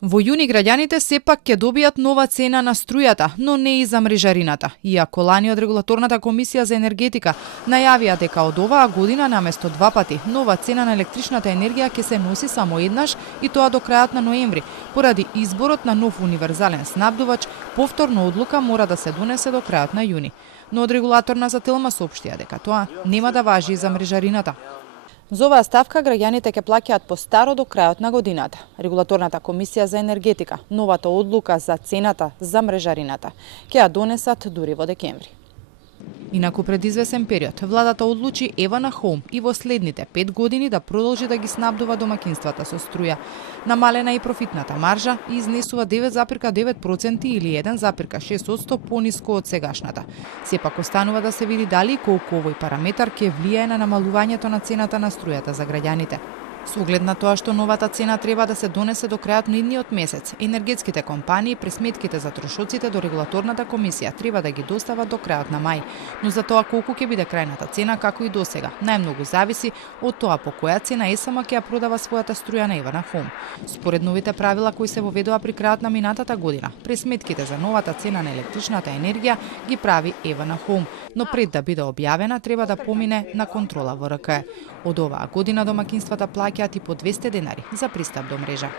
Во јуни граѓаните сепак ќе добијат нова цена на струјата, но не и за мрежарината. Иако лани од Регулаторната комисија за енергетика најавија дека од оваа година наместо 2 пати нова цена на електричната енергија ќе се носи само еднаш и тоа до крајот на ноември, поради изборот на нов универзален снабдувач, повторна одлука мора да се донесе до крајот на јуни. Но од Регулаторна за Телма соопштија дека тоа нема да важи и за мрежарината. За оваа ставка граѓаните ќе плаќаат по старо до крајот на годината. Регулаторната комисија за енергетика, новата одлука за цената за мрежарината, ќе ја донесат дури во декември. Инаку пред извесен период, владата одлучи Евана Хоум и во следните 5 години да продолжи да ги снабдува домаќинствата со струја. Намалена и профитната маржа и изнесува 9,9% или 1,6% пониско од сегашната. Сепак останува да се види дали и колку овој параметар ќе влијае на намалувањето на цената на струјата за граѓаните. Со оглед на тоа што новата цена треба да се донесе до крајот на идниот месец, енергетските компании пресметките за трошоците до Регулаторната комисија треба да ги достават до крајот на мај. Но за тоа колку ќе биде крајната цена, како и досега, најмногу зависи од тоа по која цена ЕСМ ќе ја продава својата струја на Евана Хоум. Според новите правила кои се воведоа при крајот на минатата година, пресметките за новата цена на електричната енергија ги прави Евана Хоум, но пред да биде објавена треба да помине на контрола во РКЕ. Од оваа година домаќинствата плаќаат и по 200 денари за пристап до мрежа.